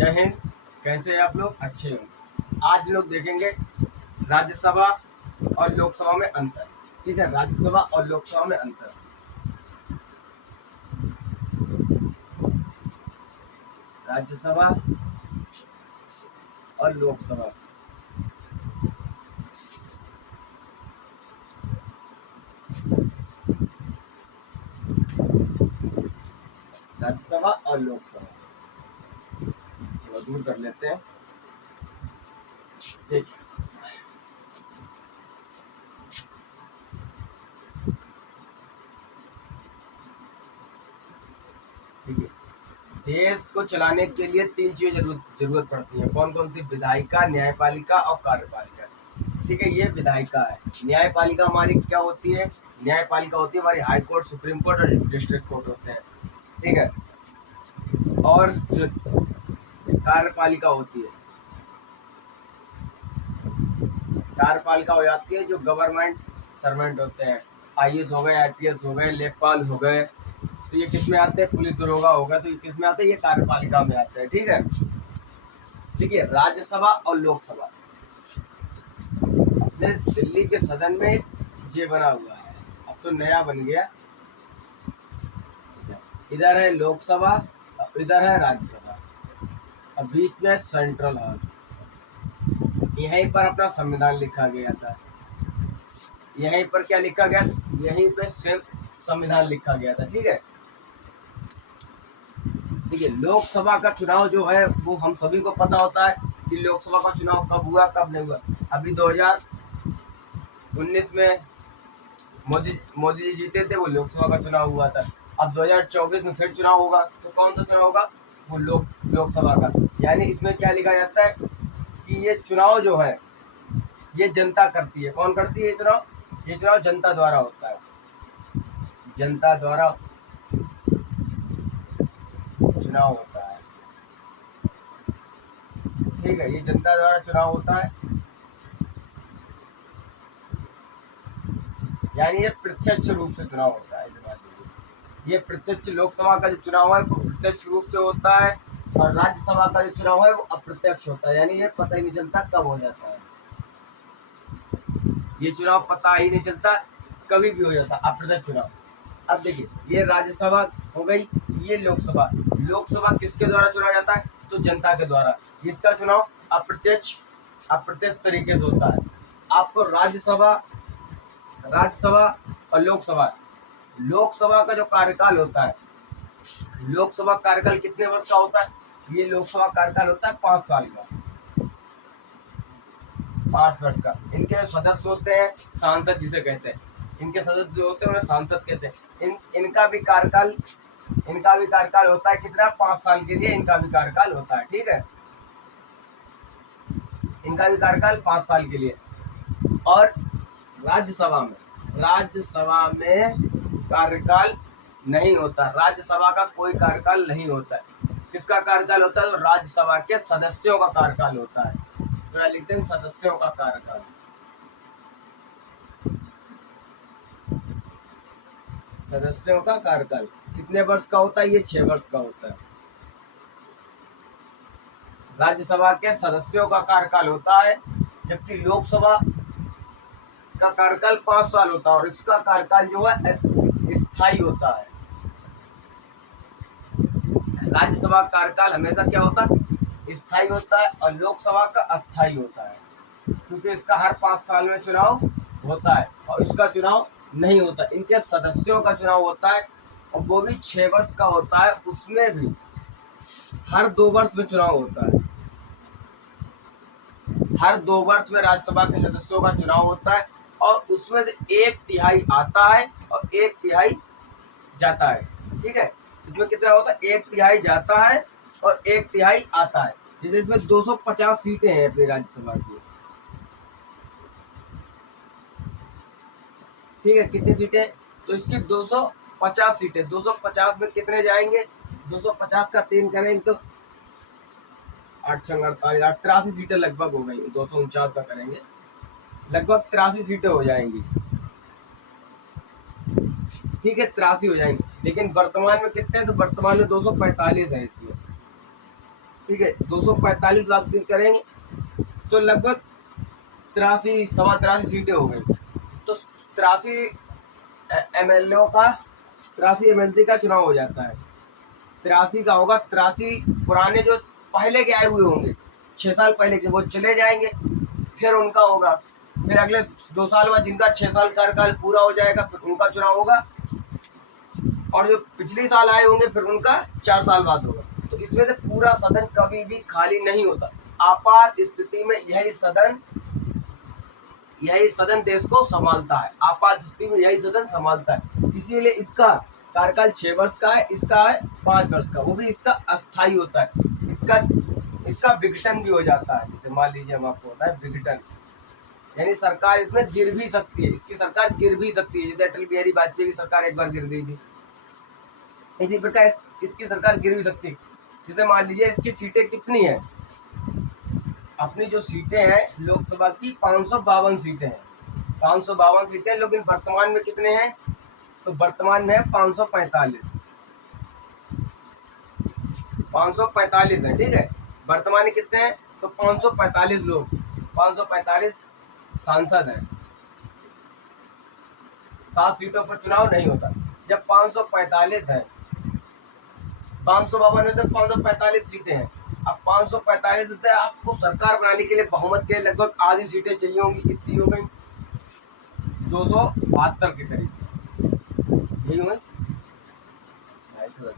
जय हिंद। कैसे हैं आप लोग? अच्छे हो? आज लोग देखेंगे राज्यसभा और लोकसभा में अंतर। ठीक है, राज्यसभा और लोकसभा में अंतर। राज्यसभा और लोकसभा। राज्यसभा और लोकसभा थोड़ा दूर कर लेते हैं। देखिए, ठीक है, देश को चलाने के लिए तीन चीजें जरूरत पड़ती है। कौन कौन सी? विधायिका, न्यायपालिका और कार्यपालिका। ठीक है, ये विधायिका है। न्यायपालिका हमारी क्या होती है? न्यायपालिका होती है हमारी हाई कोर्ट, सुप्रीम कोर्ट और डिस्ट्रिक्ट कोर्ट होते हैं। ठीक है, और जो कार्यपालिका होती है, कार्यपालिका हो जाती है जो गवर्नमेंट सर्वेंट होते हैं। आईएएस हो गए, आईपीएस हो गए, लेखपाल हो गए, तो ये किस में आते हैं? पुलिस दरोगा होगा, तो ये किस में आते हैं? ये कार्यपालिका में आते हैं। ठीक है, देखिए, राज्यसभा और लोकसभा अपने दिल्ली के सदन में ये बना हुआ है, अब तो नया बन गया। इधर है लोकसभा, इधर है राज्यसभा, और बीच में सेंट्रल हॉल। यहीं पर अपना संविधान लिखा गया था। यहीं पर क्या लिखा गया? यहीं पे संविधान लिखा गया था। ठीक है, देखिए, लोकसभा का चुनाव जो है वो हम सभी को पता होता है कि लोकसभा का चुनाव कब हुआ, कब नहीं हुआ। अभी 2019 में मोदी जी जीते थे, वो लोकसभा का चुनाव हुआ था। अब 2024 में फिर चुनाव होगा, तो कौन सा चुनाव होगा? वो लोकसभा का। यानी इसमें क्या लिखा जाता है कि ये चुनाव जो है ये जनता करती है। कौन करती है ये चुनाव? ये चुनाव जनता द्वारा होता है। जनता द्वारा चुनाव होता है। ठीक है, ये जनता द्वारा चुनाव होता है, यानी ये प्रत्यक्ष रूप से चुनाव होता है। ये प्रत्यक्ष लोकसभा का जो चुनाव है वो प्रत्यक्ष रूप से होता है, और राज्यसभा का जो चुनाव है वो अप्रत्यक्ष होता है। यानी ये पता ही नहीं चलता कब हो जाता है। ये चुनाव पता ही नहीं चलता, कभी भी हो जाता है अप्रत्यक्ष चुनाव। अब देखिए, ये राज्यसभा हो गई, ये लोकसभा। लोकसभा किसके द्वारा चुना जाता है? तो जनता के द्वारा। इसका चुनाव अप्रत्यक्ष तरीके से होता है। आपको राज्यसभा और लोकसभा का जो कार्यकाल होता है, लोकसभा कार्यकाल कितने वर्ष का होता है? ये लोकसभा कार्यकाल होता है 5 साल का, 5 वर्ष का। इनके सदस्य होते हैं सांसद, जिसे कहते हैं। इनके सदस्य जो होते हैं उन्हें सांसद कहते हैं। इनका भी कार्यकाल होता है कितना? 5 साल के लिए इनका भी कार्यकाल होता है। ठीक है, इनका भी कार्यकाल 5 साल के लिए। और राज्यसभा में कार्यकाल नहीं होता। राज्यसभा का कोई कार्यकाल नहीं होता है। किसका कार्यकाल होता है? तो राज्यसभा के सदस्यों का कार्यकाल होता है। तो लिखते हैं सदस्यों का कार्यकाल। सदस्यों का कार्यकाल कितने वर्ष का होता है? ये 6 वर्ष का होता है। राज्यसभा के सदस्यों का कार्यकाल होता है, जबकि लोकसभा का कार्यकाल 5 साल होता है, और इसका कार्यकाल जो है स्थायी होता है। राज्यसभा का कार्यकाल हमेशा क्या होता है? स्थायी होता है, और लोकसभा का अस्थायी होता है, क्योंकि इसका हर 5 साल में चुनाव होता है और इसका चुनाव नहीं होता। इनके सदस्यों का चुनाव होता है, और वो भी 6 वर्ष का होता है। उसमें भी हर 2 वर्ष में चुनाव होता है। हर 2 वर्ष में राज्यसभा के सदस्यों का चुनाव होता है, और उसमें से 1/3 आता है और 1/3 जाता है। ठीक है, इसमें कितना होता है? 1/3 जाता है और 1/3 आता है। जैसे इसमें 250 सीटें हैं अपनी राज्यसभा की। ठीक है, कितनी सीटें? तो इसकी 250 सीटें। 250 में कितने जाएंगे? 250 का 3 करेंगे तो 8 × 48, 83 सीटें लगभग हो गई। 249 का करेंगे, लगभग 83 सीटें हो जाएंगी। ठीक है, 83 हो जाएंगे। लेकिन वर्तमान में कितने हैं? तो वर्तमान में 245 है इसमें। ठीक है, 245 बात करेंगे तो लगभग 83 सीटें हो गई। तो 83 MLC का चुनाव हो जाता है। 83 का होगा, 83 पुराने जो पहले के आए हुए होंगे 6 साल पहले के, वो चले जाएंगे, फिर उनका होगा। फिर अगले 2 साल बाद जिनका 6 साल कार्यकाल पूरा हो जाएगा फिर उनका चुनाव होगा, और जो पिछले साल आए होंगे फिर उनका 4 साल बाद होगा। तो इसमें से पूरा सदन कभी भी खाली नहीं होता। आपात स्थिति में यही सदन देश को संभालता है। आपात स्थिति में यही सदन संभालता है। इसीलिए इसका कार्यकाल 6 वर्ष का है, इसका है 5 वर्ष का, वो भी इसका अस्थायी होता है। इसका विघटन भी हो जाता है। जैसे मान लीजिए हम आपको होता है विघटन, यानी सरकार इसमें गिर भी सकती है, इसकी सरकार गिर भी सकती है। जैसे अटल बिहारी वाजपेयी की सरकार एक बार गिर गई थी, इसी प्रकार इसकी सरकार गिर भी सकती है। जैसे मान लीजिए इसकी सीटें कितनी है, अपनी जो सीटें हैं लोकसभा की 552 सीटें हैं, 552 सीटें, लेकिन वर्तमान में कितने हैं, तो वर्तमान में है 545 है। ठीक है, वर्तमान में कितने हैं, तो 545 लोग, 545 सांसद हैं। 7 सीटों पर चुनाव नहीं होता। जब 545 है, 552 में से 545 सीटें हैं, अब 545 होते हैं, आपको सरकार बनाने के लिए बहुमत के लगभग आधी सीटें चाहिए होंगी। कितनी हो गई, 272 के करीब, यही हुए,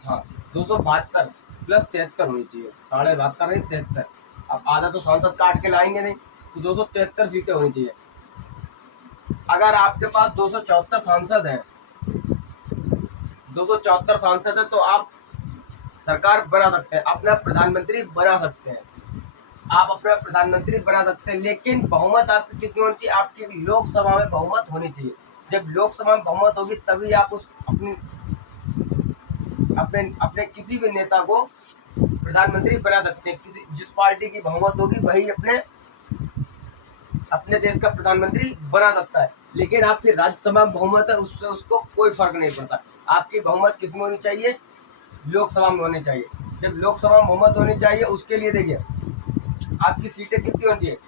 हाँ 272 प्लस 73 होनी चाहिए, 72.5 नहीं 73। अब आधा तो सांसद काट के लाएंगे नहीं, तो 273 सीटें होनी चाहिए। अगर आपके पास 274 सांसद हैं, 274 सांसद है, तो आप सरकार बना सकते हैं, अपना प्रधानमंत्री बना सकते हैं, आप अपना प्रधानमंत्री बना सकते हैं। लेकिन बहुमत आपकी किस में होनी चाहिए, आपकी लोकसभा में बहुमत होनी चाहिए। जब लोकसभा में बहुमत होगी तभी आप उस अपने किसी भी नेता को प्रधानमंत्री बना सकते हैं। जिस पार्टी की बहुमत होगी वही अपने देश का प्रधानमंत्री बना सकता है। लेकिन आपकी राज्यसभा में बहुमत है, उससे उसको कोई फर्क नहीं पड़ता। आपकी बहुमत किस में होनी चाहिए, लोकसभा में होनी चाहिए। जब लोकसभा में बहुमत होनी चाहिए, उसके लिए देखिए आपकी सीटें कितनी होनी चाहिए,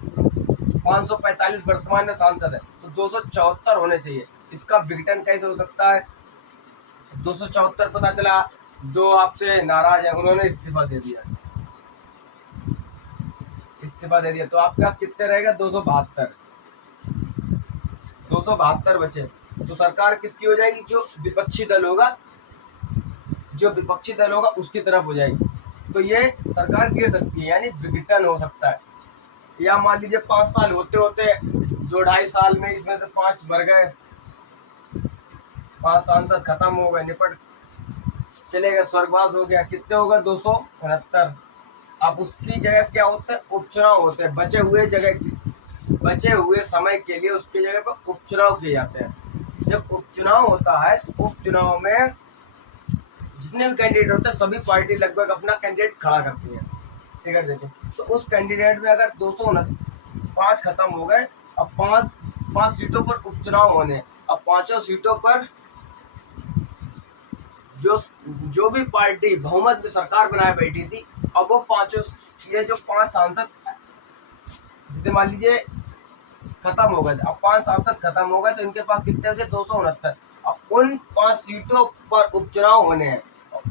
545 वर्तमान में सांसद है, तो 274 होने चाहिए। इसका विघटन कैसे हो सकता है, 274 पता चला 2 आपसे नाराज है, उन्होंने इस्तीफा दे दिया, तो आपके पास कितने रहेगा, 272 बचे। तो सरकार किसकी हो जाएगी, जो विपक्षी दल होगा उसकी तरफ हो जाएगी। तो ये सरकार गिर सकती है, यानी विघटन हो सकता है। या मान लीजिए 5 साल होते होते 2-2.5 साल में इसमें से 5 मर गए, 5 सांसद खत्म हो गए, निपट चले गए, स्वर्गवास हो गया, कितने होगा, 269। अब उसकी जगह क्या होता है, उपचुनाव होते हैं। बचे हुए समय के लिए उसकी जगह पर उपचुनाव किए जाते हैं। जब उपचुनाव होता है तो उपचुनाव में जितने भी कैंडिडेट होते हैं सभी पार्टी लगभग अपना कैंडिडेट खड़ा करती है, टिकट देते हैं। तो उस कैंडिडेट में अगर 205 खत्म हो गए, अब 5 सीटों पर उपचुनाव होने, अब 5 सीटों पर जो भी पार्टी बहुमत में सरकार बनाए बैठी थी, अब वो 5 सांसद जैसे मान लीजिए खत्म हो गए, अब 5 सांसद खत्म हो गए, तो इनके पास कितने बचे, 269। अब उन 5 सीटों पर उपचुनाव होने हैं,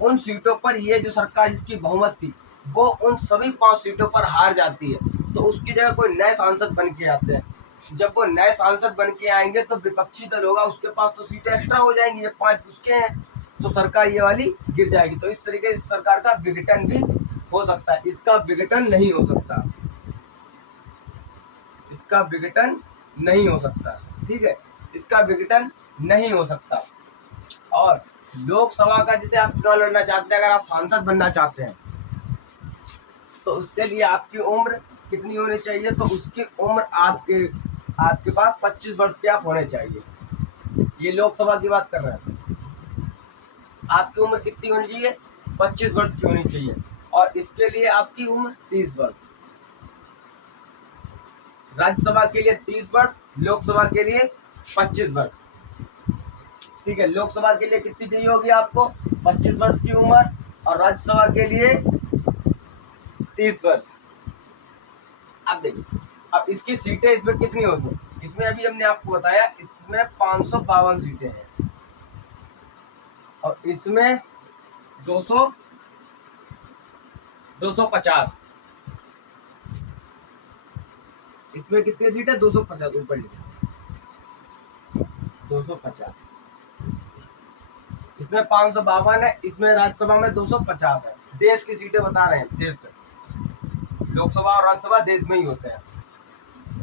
उन सीटों पर ये जो सरकार जिसकी बहुमत थी वो उन सभी 5 सीटों पर हार जाती है, तो उसकी जगह कोई नए सांसद बन के आते हैं। जब वो नए सांसद बन के आएंगे तो विपक्षी दल होगा, उसके पास तो सीटें एक्स्ट्रा हो जाएंगी, जब 5 उसके हैं तो सरकार ये वाली गिर जाएगी। तो इस तरीके से सरकार का विघटन भी हो सकता है। इसका विघटन नहीं हो सकता, ठीक है, इसका विघटन नहीं हो सकता। और लोकसभा का जैसे आप चुनाव लड़ना चाहते हैं, अगर आप सांसद बनना चाहते हैं तो उसके लिए आपकी उम्र कितनी होनी चाहिए, तो उसकी उम्र आपके पास 25 वर्ष के आप होने चाहिए। ये लोकसभा की बात कर रहे हैं। आपकी उम्र कितनी होनी चाहिए, 25 वर्ष की होनी चाहिए, और इसके लिए आपकी उम्र 30 वर्ष। राज्यसभा के लिए 30 वर्ष, लोकसभा के लिए 25 वर्ष। ठीक है, लोकसभा के लिए कितनी चाहिए होगी आपको, 25 वर्ष की उम्र, और राज्यसभा के लिए 30 वर्ष। अब देखिए, अब इसकी सीटें इसमें कितनी होगी, इसमें अभी हमने आपको बताया इसमें 552 सीटें हैं और इसमें 250। इसमें कितनी सीट है, 250, ऊपर लिखे 250। इसमें 552 है, इसमें राज्यसभा में 250 है। देश की सीटें बता रहे हैं, देश में लोकसभा और राज्यसभा देश में ही होते हैं,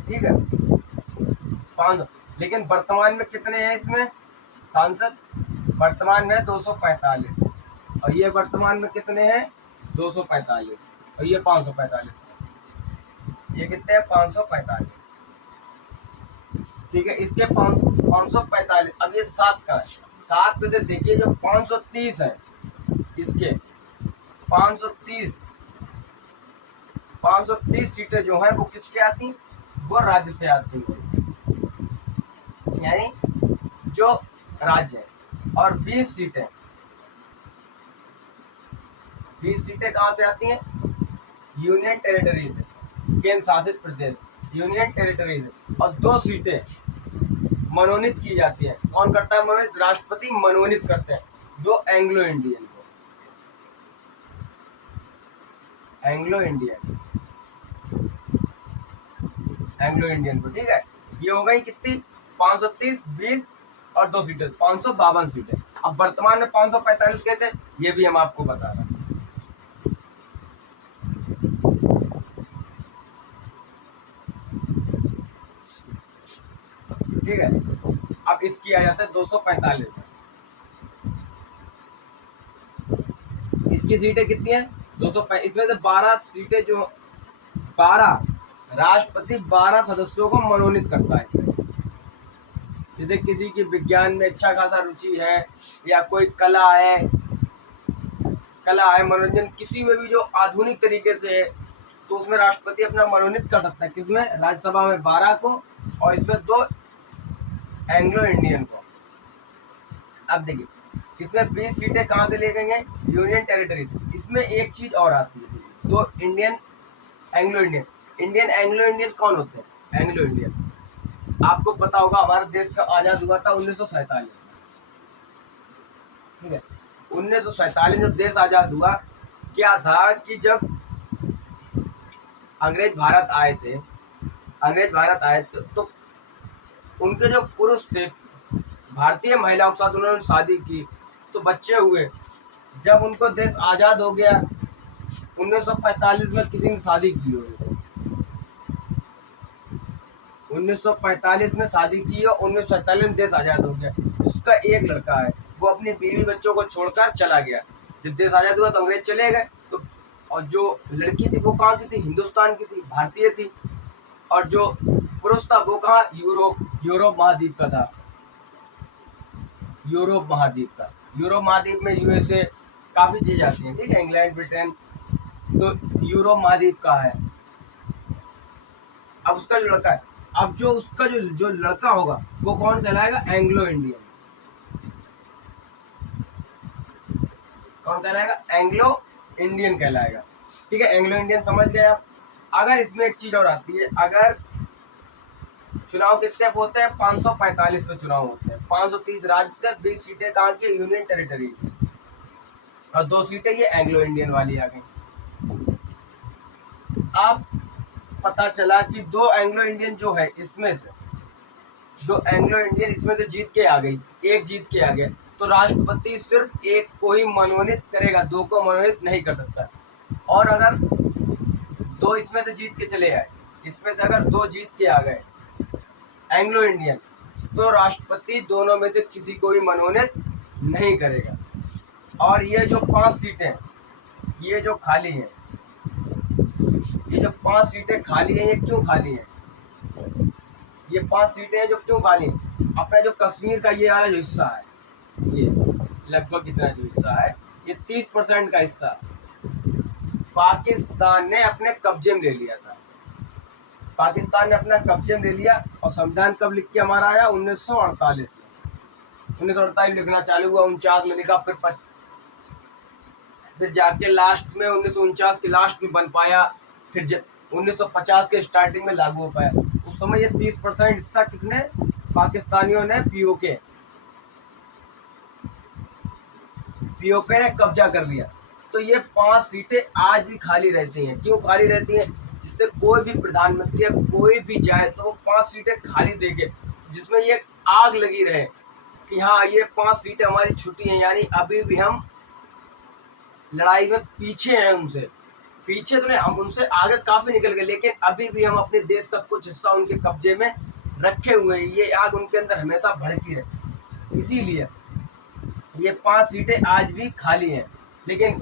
ठीक है। 5, लेकिन वर्तमान में कितने हैं इसमें सांसद, वर्तमान में 245 और ये वर्तमान में कितने हैं 245 और ये 545, ये कितने हैं 545, ठीक है। इसके 545, अब ये 7 का है, 7 में से देखिए जो 530 है, इसके 530 सीटें जो हैं वो किसके आती, वो राज्य से आती हैं, यानी जो राज्य है। और 20 सीटें कहाँ से आती हैं, यूनियन टेरिटरी से, केंद्र शासित प्रदेश, यूनियन टेरिटरी से। और 2 सीटें मनोनीत की जाती हैं, कौन करता है मनोनीत, राष्ट्रपति मनोनीत करते हैं, जो एंग्लो इंडियन को, ठीक है। ये हो गई कितनी, 530, 20 और 2 सीटें, 552 सीटें। अब वर्तमान में 545 कैसे, ये भी हम आपको बता रहे हैं, ठीक है। अब इसकी आ जाता है 245, इसकी सीटें कितनी है 245, इसमें से 12 सीटें जो 12 राष्ट्रपति 12 सदस्यों को मनोनीत करता है इसमें। जैसे किसी की विज्ञान में अच्छा खासा रुचि है या कोई कला है, मनोरंजन किसी में भी जो आधुनिक तरीके से है, तो उसमें राष्ट्रपति अपना मनोनीत कर सकता है, किसमें, राज्यसभा में 12 को और इसमें 2 एंग्लो इंडियन को। अब देखिए, इसमें 20 सीटें कहाँ से ले गई हैं, यूनियन टेरिटरी से। इसमें एक चीज और आती है, तो एंग्लो इंडियन कौन होते हैं, एंग्लो इंडियन, आपको पता होगा हमारा देश का आजाद हुआ था 1947, ठीक है। 1947 जब देश आजाद हुआ, क्या था कि जब अंग्रेज भारत आए थे, तो उनके जो पुरुष थे, भारतीय महिलाओं के साथ उन्होंने शादी की, तो बच्चे हुए। जब उनको देश आजाद हो गया 1945 में, किसी ने शादी की हो, 1945 में शादी की और 1947 में देश आजाद हो गया। उसका एक लड़का है, वो अपनी बीवी बच्चों को छोड़कर चला गया। जब देश आजाद हुआ तो अंग्रेज चले गए, तो और जो लड़की थी वो कहाँ की थी, हिंदुस्तान की थी, भारतीय थी। और जो पुरुष था वो कहाँ, यूरोप महाद्वीप का था, यूरोप महाद्वीप में यूएसए काफी चीज आती है, ठीक है, इंग्लैंड, ब्रिटेन, तो यूरोप महाद्वीप का है। अब उसका जो लड़का है, अब जो उसका जो लड़का होगा वो कौन कहलाएगा, एंग्लो इंडियन, कौन कहलाएगा, एंग्लो इंडियन कहलाएगा, ठीक है। एंग्लो इंडियन समझ गए आप। अगर इसमें एक चीज और आती है, अगर चुनाव कितने होते हैं, 545 में चुनाव होते हैं, 530 राज्य से, 20 सीटें कहाँ की, यूनियन टेरिटरी की, और 2 सीटें ये एंग्लो इंडियन वाली आ गई। अब पता चला कि 2 एंग्लो इंडियन जो है, इसमें से 2 एंग्लो इंडियन इसमें से जीत के आ गई, एक जीत के आ गया, तो राष्ट्रपति सिर्फ एक को ही मनोनीत करेगा, 2 को मनोनीत नहीं कर सकता। और अगर 2 इसमें से जीत के चले आए, इसमें से अगर 2 जीत के आ गए एंग्लो इंडियन, तो राष्ट्रपति दोनों में से किसी को भी मनोनीत नहीं करेगा। और ये जो 5 सीटें, ये जो खाली हैं, ये जो 5 सीटें खाली हैं, ये क्यों खाली हैं, ये 5 सीटें जो क्यों खाली हैं, अपना जो कश्मीर का ये वाला जो हिस्सा है, ये लगभग कितना जो हिस्सा है, ये 30% का हिस्सा पाकिस्तान ने अपने कब्जे में ले लिया था। पाकिस्तान ने अपना कब्जे में ले लिया, और संविधान कब लिख के हमारा आया, 1948 में। 1948 लिखना चालू हुआ, 49 में लिखा, फिर फिर जाके लास्ट में 1949 के लास्ट में बन पाया, फिर 1950 के स्टार्टिंग में लागू हो पाया। उस समय ये 30% हिस्सा किसने, पाकिस्तानियों ने, पीओके ने कब्जा कर लिया। तो ये 5 सीटें आज भी खाली रहती हैं। क्यों खाली रहती हैं? जिससे कोई भी प्रधानमंत्री या कोई भी जाए तो वो 5 सीटें खाली देके, जिसमें ये आग लगी रहे कि हाँ ये 5 सीटें हमारी छुट्टी हैं, यानी अभी भी हम लड़ाई में पीछे हैं उनसे। पीछे तो नहीं, हम उनसे आगे काफी निकल गए, लेकिन अभी भी हम अपने देश का कुछ हिस्सा उनके कब्जे में रखे हुए हैं। ये आग उनके अंदर हमेशा भड़की है, इसीलिए ये 5 सीटें आज भी खाली हैं। लेकिन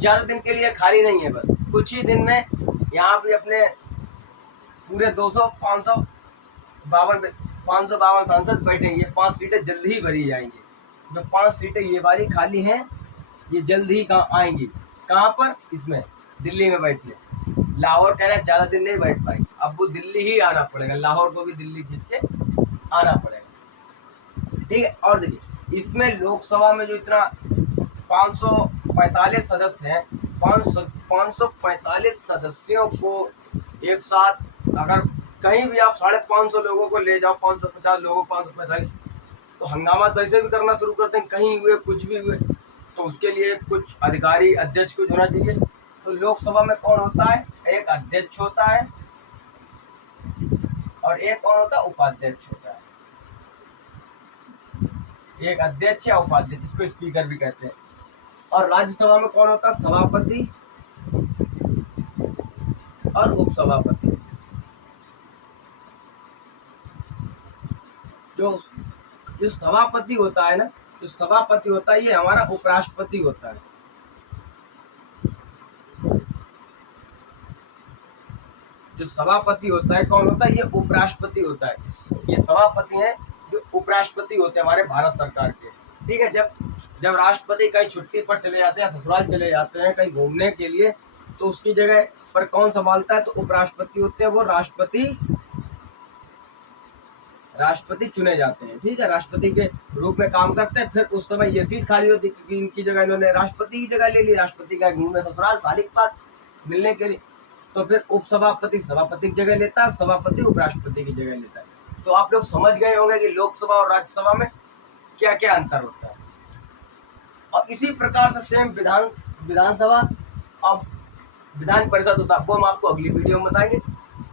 ज्यादा दिन के लिए खाली नहीं है, बस कुछ ही दिन में यहाँ पे अपने पूरे 552 सांसद बैठे। ये 5 सीटें जल्दी ही भरी जाएंगी। जो 5 सीटें ये वाली खाली हैं, ये जल्द ही आएंगी। कहाँ पर? इसमें दिल्ली में बैठने। लाहौर कह रहा है ज्यादा दिन नहीं बैठ पाएंगे, अब वो दिल्ली ही आना पड़ेगा, लाहौर को भी दिल्ली खींच के आना पड़ेगा, ठीक है। और देखिए इसमें लोकसभा में जो इतना 545 सदस्य हैं, 545 सदस्यों को एक साथ अगर कहीं भी आप 550 लोगों को ले जाओ, 550 लोगों, 545, तो हंगामा वैसे भी करना शुरू करते हैं। कहीं हुए, कुछ भी हुए, तो उसके लिए कुछ अधिकारी, अध्यक्ष कुछ होना चाहिए। तो लोकसभा में कौन होता है? एक अध्यक्ष होता है और एक कौन होता है? उपाध्यक्ष होता है। एक अध्यक्ष या उपाध्यक्ष, इसको स्पीकर भी कहते हैं। और राज्यसभा में कौन होता है? सभापति और उपसभापति। जो सभापति होता है ना, जो सभापति होता है, ये हमारा उपराष्ट्रपति होता है। जो सभापति होता है कौन होता है? ये उपराष्ट्रपति होता है। ये सभापति हैं जो उपराष्ट्रपति होते हैं हमारे भारत सरकार के, ठीक है। जब राष्ट्रपति कहीं छुट्टी पर चले जाते हैं, ससुराल चले जाते हैं कहीं घूमने के लिए, तो उसकी जगह पर कौन संभालता है? तो उपराष्ट्रपति होते हैं। वो राष्ट्रपति चुने जाते हैं, ठीक है, राष्ट्रपति के रूप में काम करते हैं। फिर उस समय ये सीट खाली होती है क्योंकि इनकी जगह इन्होंने राष्ट्रपति की जगह ले ली। राष्ट्रपति का घूमने ससुराल, साली के पास मिलने के लिए, तो फिर उपसभापति सभापति की जगह लेता है, सभापति उपराष्ट्रपति की जगह लेता है। तो आप लोग समझ गए होंगे कि लोकसभा और राज्यसभा में क्या क्या अंतर होता है। और इसी प्रकार से सेम विधानसभा और विधान परिषद होता है, वो हम आपको अगली वीडियो में बताएंगे।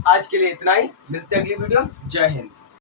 आज के लिए इतना ही, मिलते हैं अगली वीडियो। जय हिंद।